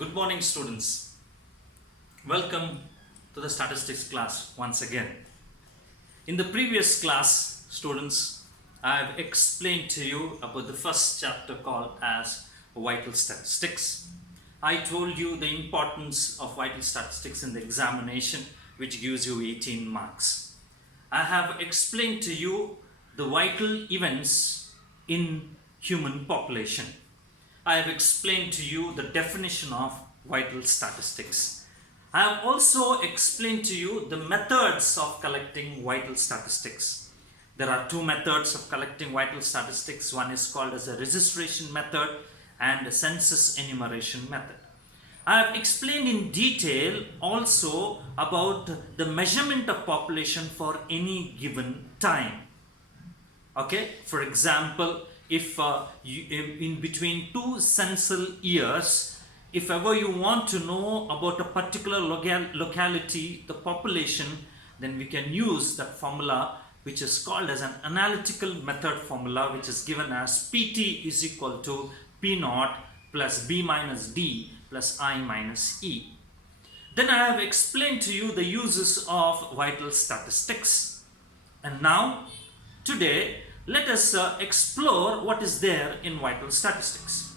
Good morning, students. Welcome to the statistics class once again. In the previous class, students, I have explained to you about the first chapter called as Vital Statistics. I told you the importance of vital statistics in the examination, which gives you 18 marks. I have explained to you the vital events in human population. I have explained to you the definition of vital statistics. I have also explained to you the methods of collecting vital statistics. There are two methods of collecting vital statistics. One is called as a registration method and a census enumeration method. I have explained in detail also about the measurement of population for any given time. Okay, for example, if in between two censal years, if ever you want to know about a particular locality, the population, then we can use that formula which is called as an analytical method formula, which is given as PT is equal to P naught plus B minus D plus I minus E. Then I have explained to you the uses of vital statistics. And now, today, let us explore what is there in vital statistics.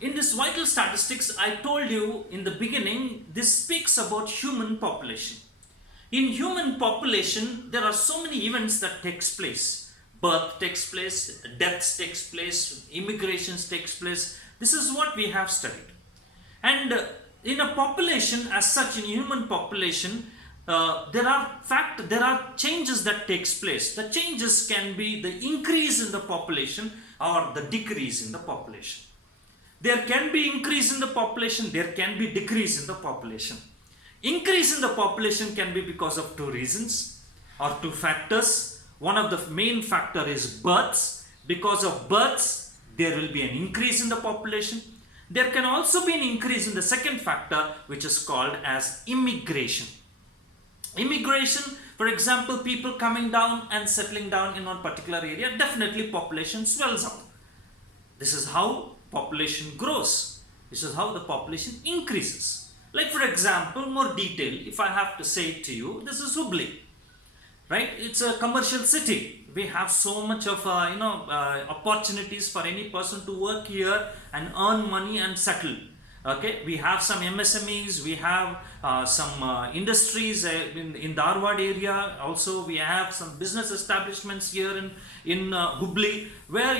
In this vital statistics, I told you in the beginning, this speaks about human population. In human population, there are so many events that takes place. Birth takes place, deaths takes place, immigrations takes place. This is what we have studied. And in a population as such, in human population, there are changes that takes place. The changes can be the increase in the population or the decrease in the population. There can be increase in the population, there can be decrease in the population. Increase in the population can be because of two reasons or two factors. One of the main factor is births. Because of births, there will be an increase in the population. There can also be an increase in the second factor, which is called as immigration. Immigration, for example, people coming down and settling down in one particular area, definitely population swells up. This is how population grows. This is how the population increases. Like for example, more detail, if I have to say it to you, this is Hubli, right? It's a commercial city. We have so much of opportunities for any person to work here and earn money and settle. Okay, we have some MSMEs, we have some industries in Dharwad area. Also, we have some business establishments here in Hubli, where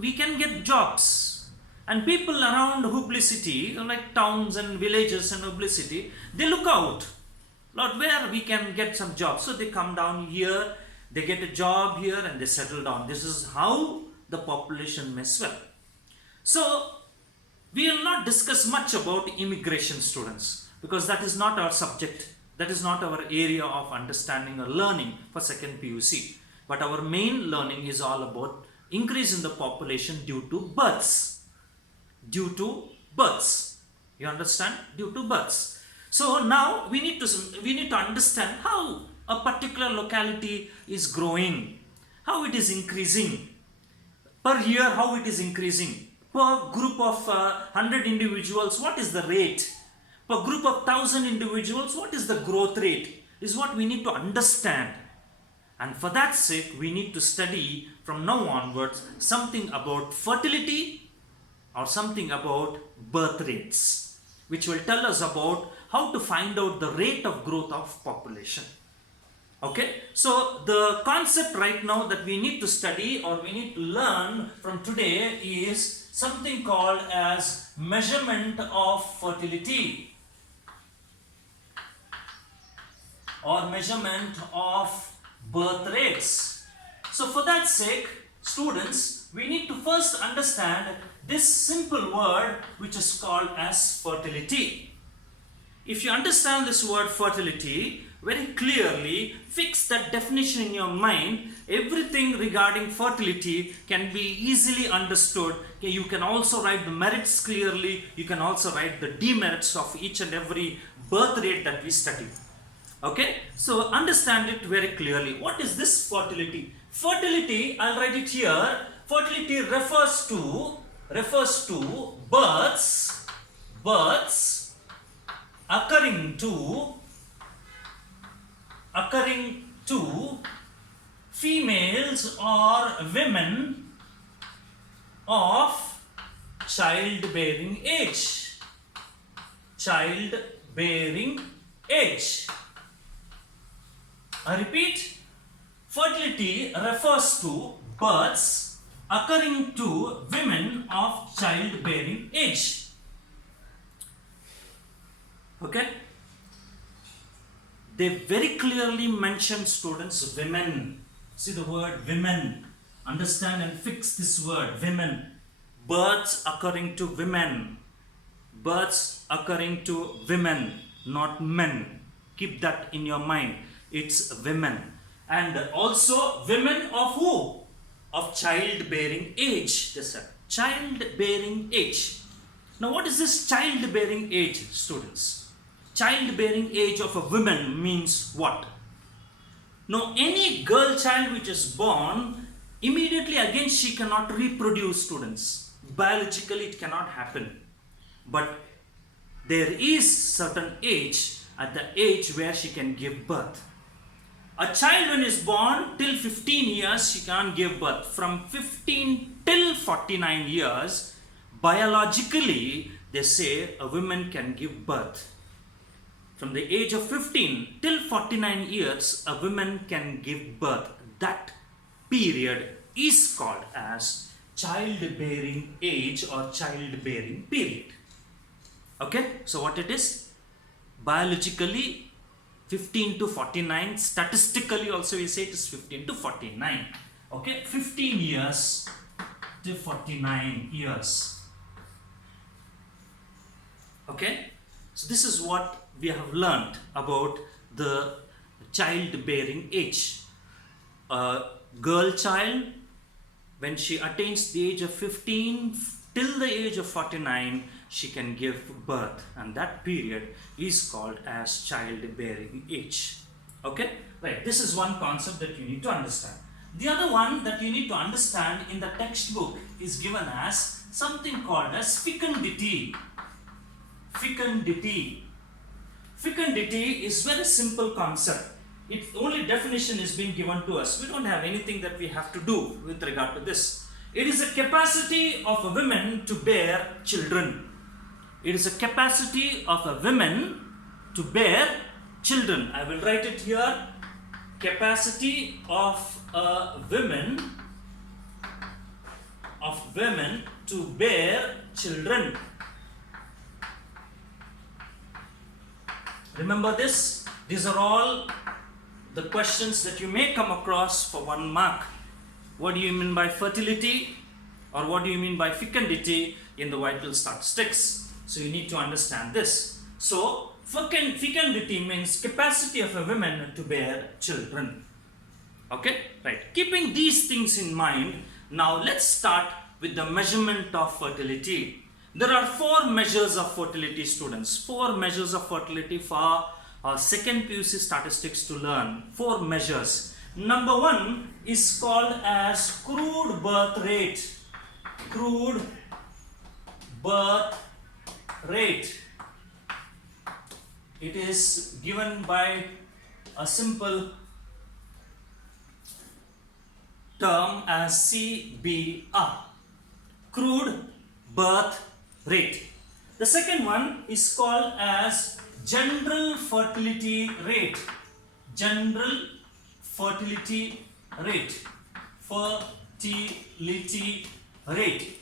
we can get jobs. And people around Hubli city, like towns and villages in Hubli city, they look out, Lord, where we can get some jobs. So they come down here, they get a job here, and they settle down. This is how the population may swell. So we will not discuss much about immigration, students, because that is not our subject. That is not our area of understanding or learning for second PUC. But our main learning is all about increase in the population due to births. Due to births. You understand? Due to births. So now we need to understand how a particular locality is growing, how it is increasing. Per year, how it is increasing. Per group of 100 individuals, what is the rate? Per group of 1,000 individuals, what is the growth rate? Is what we need to understand. And for that sake, we need to study from now onwards something about fertility or something about birth rates, which will tell us about how to find out the rate of growth of population. Okay, so the concept right now that we need to study or we need to learn from today is something called as measurement of fertility or measurement of birth rates. So for that sake, students, we need to first understand this simple word which is called as fertility. If you understand this word fertility very clearly, fix that definition in your mind. Everything regarding fertility can be easily understood. Okay, you can also write the merits clearly. You can also write the demerits of each and every birth rate that we study. Okay, so understand it very clearly. What is this fertility? Fertility, I'll write it here. Fertility refers to births births occurring to females or women of childbearing age. Childbearing age. I repeat, fertility refers to births occurring to women of childbearing age. Okay? They very clearly mention, students, women. See the word women. Understand and fix this word, women. Births occurring to women. Births occurring to women, not men. Keep that in your mind. It's women. And also women of who? Of childbearing age. They said childbearing age. Now what is this childbearing age, students? Childbearing age of a woman means what? Now any girl child which is born, immediately again she cannot reproduce, students. Biologically it cannot happen. But there is certain age, at the age where she can give birth. A child when is born till 15 years she can't give birth. From 15 till 49 years, biologically they say a woman can give birth. From the age of 15 till 49 years, a woman can give birth. That period is called as childbearing age or childbearing period. Okay, so what it is? Biologically 15 to 49, statistically also we say it is 15 to 49. Okay, 15 years to 49 years. Okay, so this is what we have learned about the childbearing age. A girl child, when she attains the age of 15 till the age of 49, she can give birth, and that period is called as childbearing age. Okay, right, this is one concept that you need to understand. The other one that you need to understand in the textbook is given as something called as fecundity. Fecundity. Fecundity is very simple concept. Its only definition is being given to us. We don't have anything that we have to do with regard to this. It is a capacity of a woman to bear children. It is a capacity of a woman to bear children. I will write it here. Capacity of a women to bear children. Remember this? These are all the questions that you may come across for 1 mark. What do you mean by fertility? Or what do you mean by fecundity in the vital statistics? So you need to understand this. So fecundity means capacity of a woman to bear children. Okay, right. Keeping these things in mind, now let's start with the measurement of fertility. There are 4 measures of fertility, students. 4 measures of fertility for our second PUC statistics to learn. 4 measures. Number 1 is called as crude birth rate. Crude birth rate. It is given by a simple term as CBR. Crude birth rate. The second one is called as general fertility rate. General fertility rate. Fertility rate.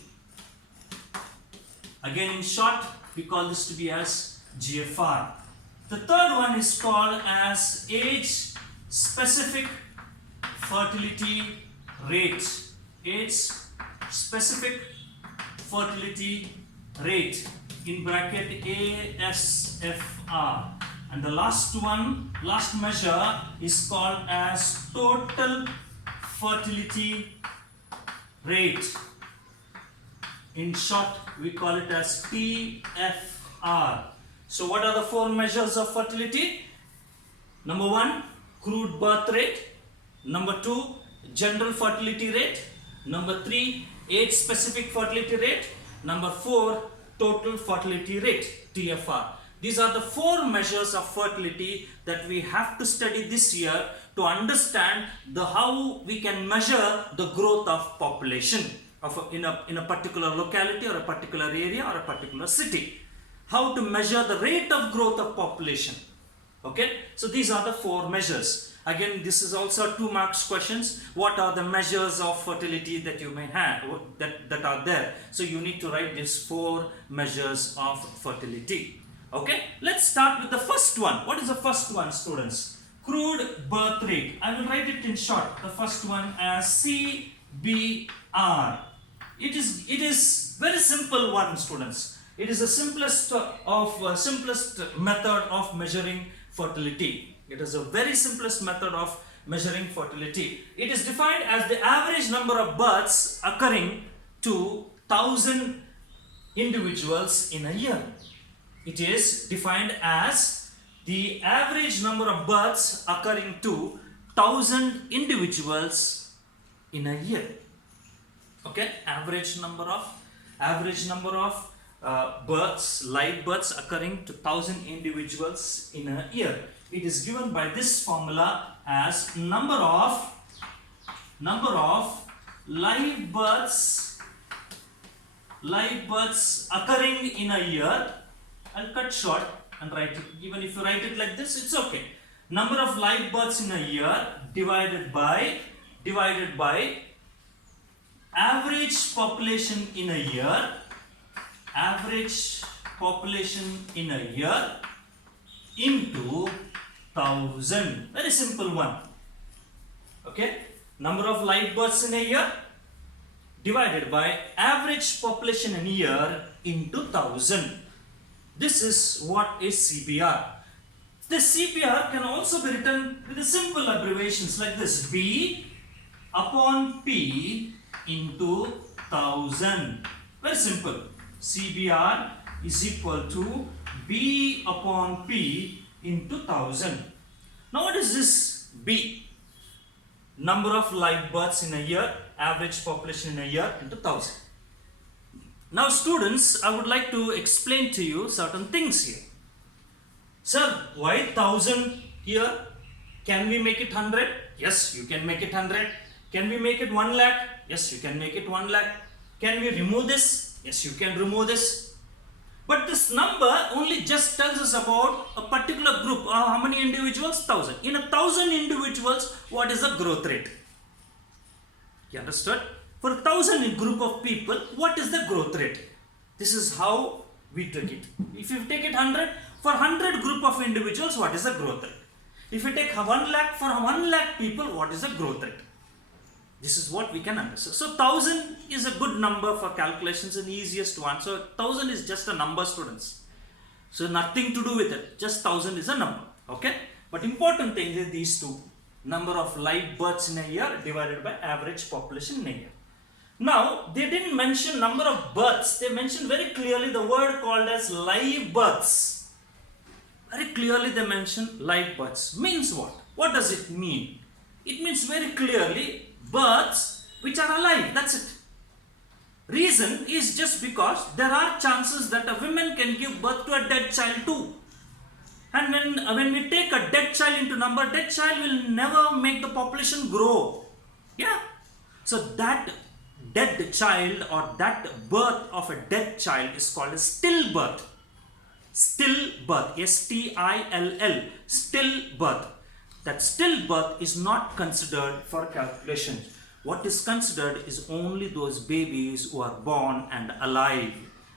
Again, in short, we call this to be as GFR. The third one is called as age specific fertility rate. Age specific fertility rate, in bracket ASFR. And the last measure is called as total fertility rate. In short, we call it as TFR. So what are the 4 measures of fertility? Number 1, crude birth rate. Number 2, general fertility rate. Number 3, age specific fertility rate. Number 4, total fertility rate, TFR. These are the 4 measures of fertility that we have to study this year to understand how we can measure the growth of population in a particular locality or a particular area or a particular city. How to measure the rate of growth of population. Okay, so these are the 4 measures. Again, this is also 2 marks questions. What are the measures of fertility that you may have that are there? So you need to write these 4 measures of fertility. Okay, let's start with the first one. What is the first one, students? Crude birth rate. I will write it in short. The first one as CBR. It is very simple one, students. It is the simplest method of measuring fertility. It is a very simplest method of measuring fertility. It is defined as the average number of births occurring to 1,000 individuals in a year. It is defined as the average number of births occurring to 1,000 individuals in a year. Okay, average number of births, live births occurring to 1,000 individuals in a year. It is given by this formula as number of live births occurring in a year. I'll cut short and write it. Even if you write it like this, it's okay. Number of live births in a year divided by average population in a year. Average population in a year into 1,000. Very simple one. Okay, number of live births in a year divided by average population in a year into 1,000. This is what is CBR. The CBR can also be written with the simple abbreviations like this: B upon P into 1,000. Very simple. CBR is equal to B upon P into 1,000. Now what is this B? Number of live births in a year, average population in a year into 1,000. Now students, I would like to explain to you certain things here. Sir, why 1,000 here? Can we make it 100? Yes, you can make it 100. Can we make it 1 lakh? Yes, you can make it 1 lakh. Can we remove this? Yes, you can remove this. But this number only just tells us about a particular group. How many individuals? 1,000. In 1,000 individuals, what is the growth rate? You understood? For 1,000 group of people, what is the growth rate? This is how we take it. If you take it 100, for 100 group of individuals, what is the growth rate? If you take 1 lakh, for 1 lakh people, what is the growth rate? This is what we can understand. So 1,000 is a good number for calculations and easiest one. So 1,000 is just a number, students. So nothing to do with it. Just 1,000 is a number. Okay. But important thing is these two. Number of live births in a year divided by average population in a year. Now they didn't mention number of births. They mentioned very clearly the word called as live births. Very clearly they mentioned live births. Means what? What does it mean? It means very clearly births which are alive. That's it. Reason is just because there are chances that a woman can give birth to a dead child too. And when we take a dead child into number, dead child will never make the population grow. Yeah. So that dead child or that birth of a dead child is called a stillbirth. Stillbirth. S-T-I-L-L. Stillbirth. That stillbirth is not considered for calculation. What is considered is only those babies who are born and alive,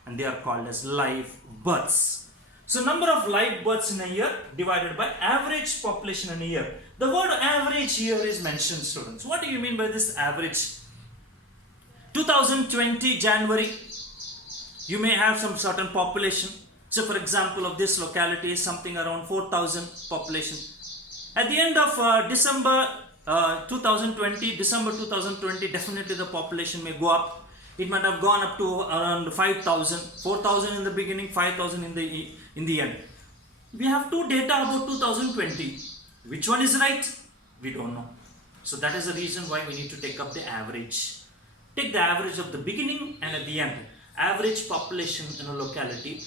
and they are called as live births. So number of live births in a year divided by average population in a year. The word average here is mentioned, students. What do you mean by this average? 2020 January, you may have some certain population. So for example, of this locality is something around 4,000 population. At the end of December 2020, definitely the population may go up. It might have gone up to around 5,000, 4,000 in the beginning, 5,000 in the end. We have two data about 2020. Which one is right? We don't know. So that is the reason why we need to take up the average. Take the average of the beginning and at the end. average population in a locality,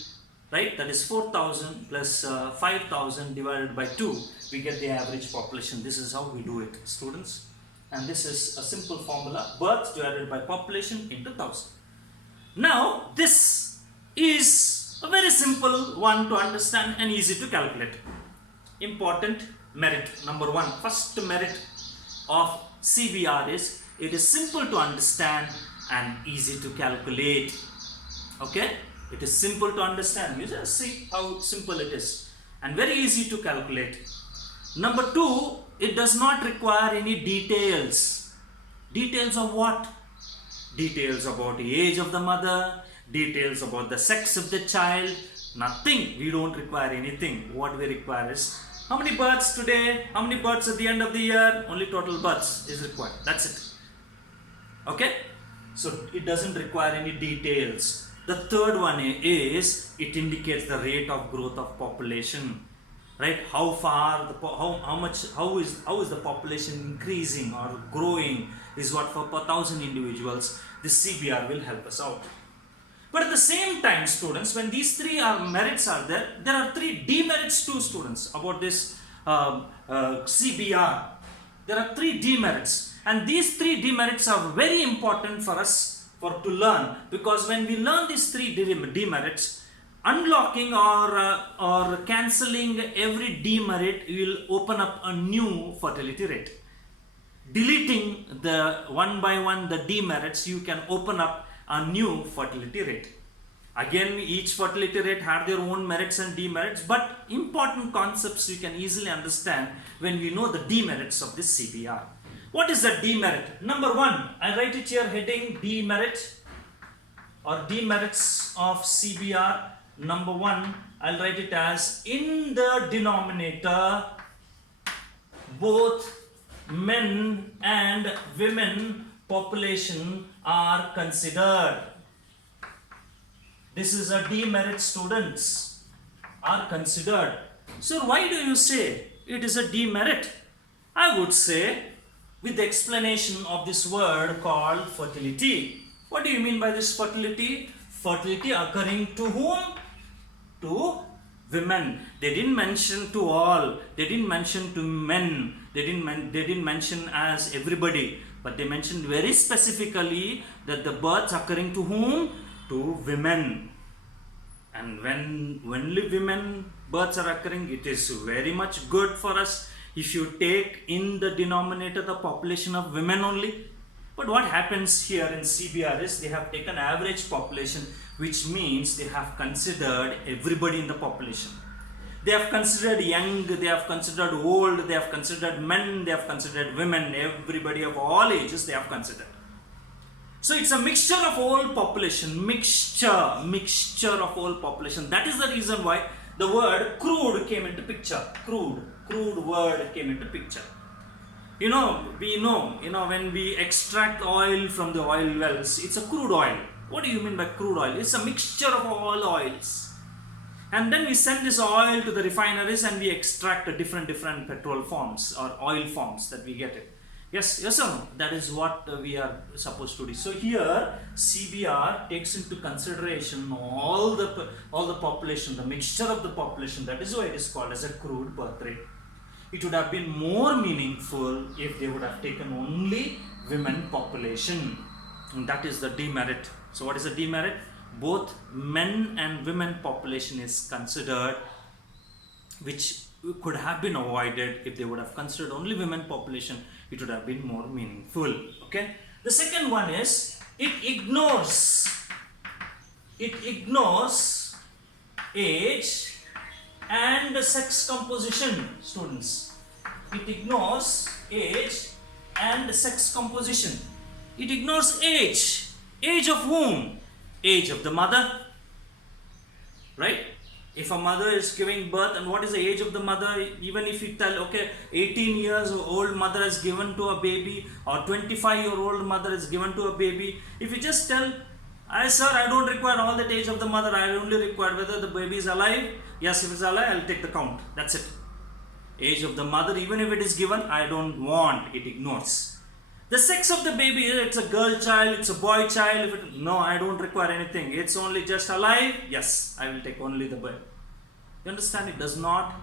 right? That is 4,000 plus 5,000 divided by 2, we get the average population. This is how we do it, students. And this is a simple formula, births divided by population into 1,000. Now, this is a very simple one to understand and easy to calculate. Important merit, number one, first merit of CBR is it is simple to understand and easy to calculate. Okay, it is simple to understand. You just see how simple it is and very easy to calculate. Number two, it does not require any details. Details of what? Details about the age of the mother, details about the sex of the child, nothing. We don't require anything. What we require is how many births today, how many births at the end of the year, only total births is required. That's it. Okay? So it doesn't require any details. The third one is it indicates the rate of growth of population. Right? How far, how is the population increasing or growing is what for per 1,000 individuals, this CBR will help us out. But at the same time, students, when these three merits are there, there are three demerits too, students, about this CBR. There are three demerits, and these three demerits are very important for us to learn, because when we learn these three demerits, unlocking or cancelling every demerit will open up a new fertility rate. Deleting the one by one the demerits, you can open up a new fertility rate. Again, each fertility rate had their own merits and demerits, but important concepts you can easily understand when we know the demerits of this CBR. What is the demerit? Number one, I write it here heading demerit or demerits of CBR. Number one, I'll write it as in the denominator both men and women population are considered. This is a demerit, students, are considered. So why do you say it is a demerit? I would say with the explanation of this word called fertility. What do you mean by this fertility? Fertility occurring to whom? To women. They didn't mention to all. They didn't mention to men. They didn't mention as everybody. But they mentioned very specifically that the births occurring to whom? To women. And when only women births are occurring, it is very much good for us if you take in the denominator the population of women only. But what happens here in CBR is they have taken average population, which means they have considered everybody in the population. They have considered young, they have considered old, they have considered men, they have considered women, everybody of all ages they have considered. So it's a mixture of all population, mixture of all population. That is the reason why the word crude came into picture. Crude word came into picture. We know, when we extract oil from the oil wells, it's a crude oil. What do you mean by crude oil? It's a mixture of all oils. And then we send this oil to the refineries and we extract different petrol forms or oil forms that we get it. Yes or no? That is what we are supposed to do. So here CBR takes into consideration all the population, the mixture of the population. That is why it is called as a crude birth rate. It would have been more meaningful if they would have taken only women population. And that is the demerit. So what is the demerit? Both men and women population is considered, which could have been avoided if they would have considered only women population. It would have been more meaningful. Okay. The second one is it ignores age and sex composition, students. It ignores age and sex composition. It ignores age. Age of whom? Age of the mother. Right? If a mother is giving birth, and what is the age of the mother? Even if you tell, okay, 18 years old mother is given to a baby, or 25-year-old mother is given to a baby. If you just tell, sir, I don't require all that age of the mother, I only require whether the baby is alive. Yes, if it's alive, I'll take the count. That's it. Age of the mother, even if it is given, I don't want, it ignores. The sex of the baby, it's a girl child, it's a boy child. If it, no, I don't require anything. It's only just alive. Yes, I will take only the birth. You understand? It does not,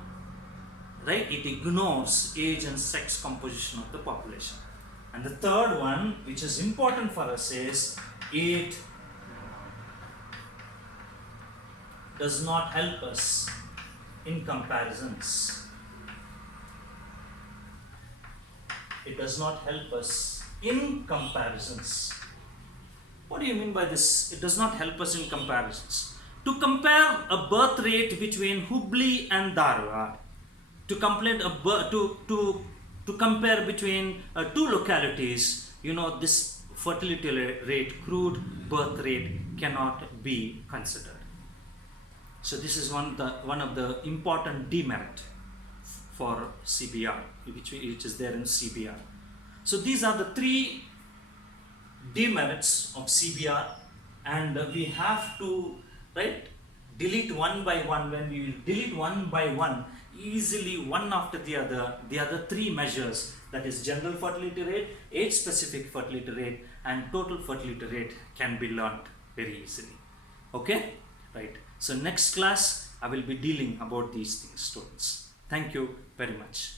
right? It ignores age and sex composition of the population. And the third one, which is important for us, is it does not help us in comparisons. It does not help us in comparisons. What do you mean by this? It does not help us in comparisons. To compare a birth rate between Hubli and Dharwad, to compare between two localities, this fertility rate, crude birth rate cannot be considered. So this is one of the important demerit for CBR, which is there in CBR. So these are the three demerits of CBR, and we have to delete one by one. When we delete one by one, easily one after the other three measures, that is general fertility rate, age specific fertility rate, and total fertility rate, can be learnt very easily. Okay, right. So next class I will be dealing about these things, students. Thank you very much.